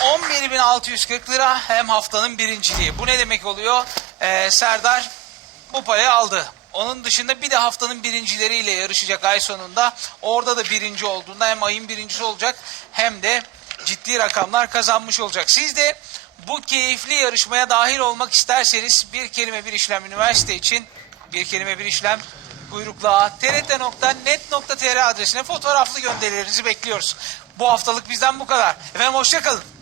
11.640 lira hem haftanın birinciliği. Bu ne demek oluyor? Ee, Serdar bu parayı aldı. Onun dışında bir de haftanın birincileriyle yarışacak ay sonunda. Orada da birinci olduğunda hem ayın birincisi olacak hem de ciddi rakamlar kazanmış olacak. Siz de bu keyifli yarışmaya dahil olmak isterseniz bir kelime bir işlem üniversite için bir kelime bir işlem kuyrukla trt.net.tr adresine fotoğraflı gönderilerinizi bekliyoruz. Bu haftalık bizden bu kadar. Efendim hoşçakalın.